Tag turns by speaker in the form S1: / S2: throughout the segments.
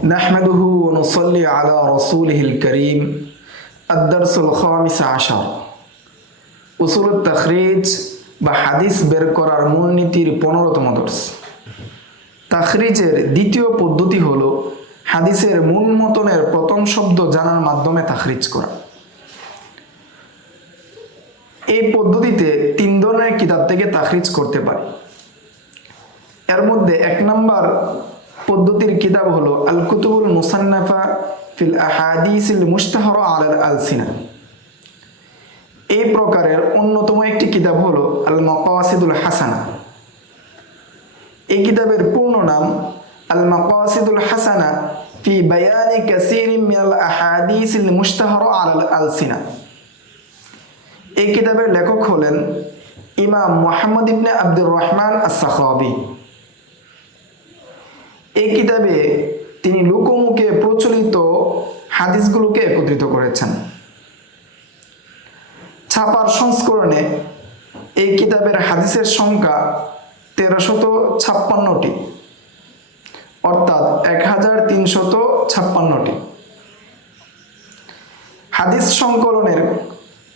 S1: نحمده ونصلي على رسوله الكريم الدرس الخامس عشر উসুল তাখরিজ বা হাদিস বের করার মূলনীতির পনেরোতম দর্শ তাখরিজের দ্বিতীয় পদ্ধতি হলো হাদিসের মূল মতনের প্রথম শব্দ জানার মাধ্যমে তাখরিজ করা এই পদ্ধতিতে তিন ধরনের কিতাব থেকে তাখরিজ করতে পারি এর মধ্যে এক নম্বর পদ্ধতির কিতাব হলো আল কুতুবুল মুসান্নাফা ফিল আহাদিসিল মুস্তাহর আলাল আলসিনা। এই প্রকারের অন্যতম একটি কিতাব হলো আল মাকাসিদুল হাসানা। এই কিতাবের পূর্ণ নাম আল মাকাসিদুল হাসানা ফি বায়ানি কাসিরিম মিনাল আহাদিসিল মুস্তাহর আল আলসিনা। এই কিতাবের লেখক হলেন ইমাম মোহাম্মদ ইবনে আব্দুর রহমান আসাখাবি এই কিতাবে তিনি লোকমুখে প্রচলিত হাদিসগুলোকে একত্রিত করেছেন। ছাপার সংস্করণে এই কিতাবের হাদিসের সংখ্যা তেরোশত ছাপ্পান্নটি, অর্থাৎ এক হাজার তিনশত ছাপ্পান্নটি। হাদিস সংকলনের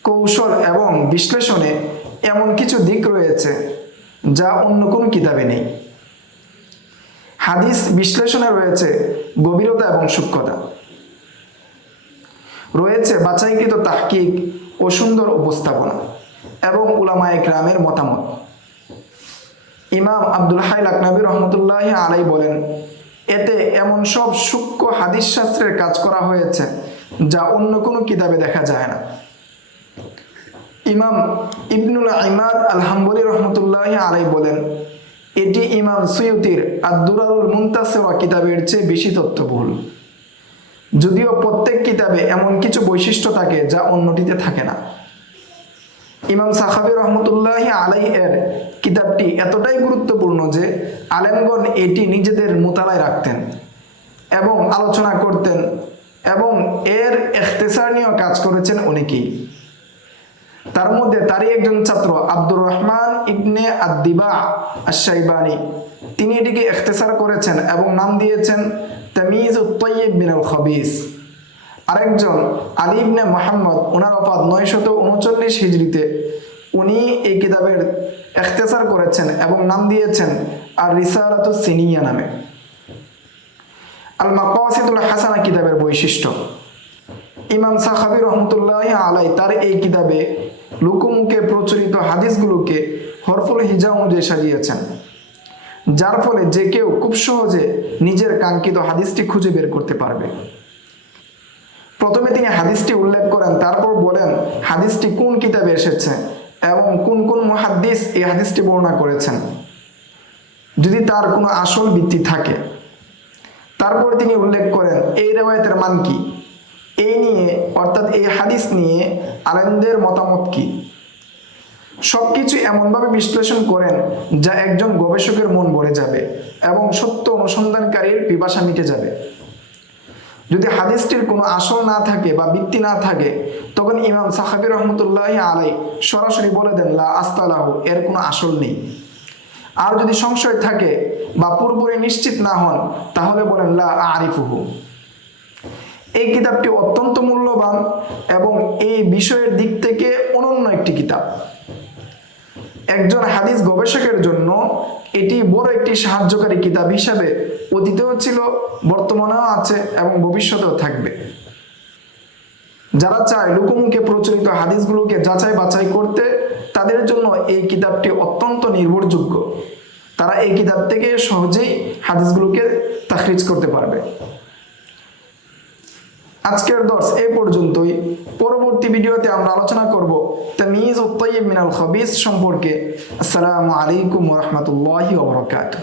S1: কৌশল এবং বিশ্লেষণে এমন কিছু দিক রয়েছে যা অন্য কোনো কিতাবে নেই। হাদিস বিশ্লেষণে রয়েছে গভীরতা এবং সূক্ষ্মতা। রয়েছে বাছাইকৃত তাহকিক ও সুন্দর উপস্থাপনা এবং উলামায়ে গ্রামের মতামত। ইমাম আব্দুল হাই লাকনাবি রহমতুল্লাহ আলাই বলেন, এতে এমন সব সূক্ষ্ম হাদিস শাস্ত্রের কাজ করা হয়েছে যা অন্য কোনো কিতাবে দেখা যায় না। ইমাম ইবনুল ইমাদ আল রহমতুল্লাহ আলাই বলেন এটি ইমাম সৈয়দির আদুরারুল মুন্তাসেওয়া কিতাবের চেয়ে বেশি তথ্যবহুল। যদিও প্রত্যেক কিতাবে এমন কিছু বৈশিষ্ট্য থাকে যা অন্যটিতে থাকে না। ইমাম সাহাবি রহমতুল্লাহ আলাই এর কিতাবটি এতটাই গুরুত্বপূর্ণ যে আলেমগণ এটি নিজেদের মোতালায় রাখতেন এবং আলোচনা করতেন এবং এর এখতেসার নিয়েও কাজ করেছেন অনেকেই। তার মধ্যে তারই একজন ছাত্র আব্দুর রহমান ইবনে আদিবা আশাইবানি তিনি এটিকে এখতেসার করেছেন এবং নাম দিয়েছেন তামিজ উত্তয়িব বিনাল খবিস। আরেকজন আলী ইবনে মোহাম্মদ ওনার অপাত নয়শত উনচল্লিশ হিজড়িতে উনি এই কিতাবের এখতেসার করেছেন এবং নাম দিয়েছেন আর রিসারাত সিনিয়া নামে। আল মাকাসিদুল হাসানা কিতাবের বৈশিষ্ট্য। ইমাম সাহাবি রহমতুল্লাহ আলাই তার এই কিতাবে লোকমুখে প্রচলিত হাদিসগুলোকে হরফুল হিজা অনুযায়ী সাজিয়েছেন, যার ফলে যে কেউ খুব সহজে নিজের কাঙ্ক্ষিত হাদিসটি খুঁজে বের করতে পারবে। প্রথমে তিনি হাদিসটি উল্লেখ করেন, তারপর বলেন হাদিসটি কোন কিতাবে এসেছে এবং কোন কোন মহাদিস এই হাদিসটি বর্ণনা করেছেন। যদি তার কোনো আসল ভিত্তি থাকে, তারপর তিনি উল্লেখ করেন, এই রেওয়ায়তের মান কি? এই নিয়ে, অর্থাৎ এই হাদিস নিয়ে আলেমদের মতামত কি? সবকিছু এমনভাবে বিশ্লেষণ করেন যা একজন গবেষকের মন ভরে যাবে এবং সত্য অনুসন্ধানকারীর পিপাসা মিটে যাবে। যদি হাদিসটির কোনো আসল না থাকে বা ভিত্তি না থাকে, তখন ইমাম সাহাবি রহমতুল্লাহ আলাই সরাসরি বলে দেন, লা আস্তালাহু এর কোনো আসল নেই। আর যদি সংশয় থাকে বা পুরোপুরি নিশ্চিত না হন, তাহলে বলেন, লা আরিফুহু এই কিতাবটি অত্যন্ত মূল্যবান এবং এই বিষয়ের দিক থেকে অনন্য একটি কিতাব। একজন হাদিস গবেষকের জন্য এটি বড় একটি সাহায্যকারী কিতাব হিসাবে অতীতেও ছিল, বর্তমানেও আছে এবং ভবিষ্যতেও থাকবে। যারা চায় লোকমুখে প্রচলিত হাদিসগুলোকে যাচাই বাছাই করতে, তাদের জন্য এই কিতাবটি অত্যন্ত নির্ভরযোগ্য। তারা এই কিতাব থেকে সহজেই হাদিসগুলোকে তাখরিজ করতে পারবে। আজকের দর্শ এই পর্যন্তই। পরবর্তী ভিডিওতে আমরা আলোচনা করব তামিজ ও তৈব মিনাল খবিস সম্পর্কে। আসসালামু আলাইকুম রহমতুল্লাহ ওবরাকাতুহ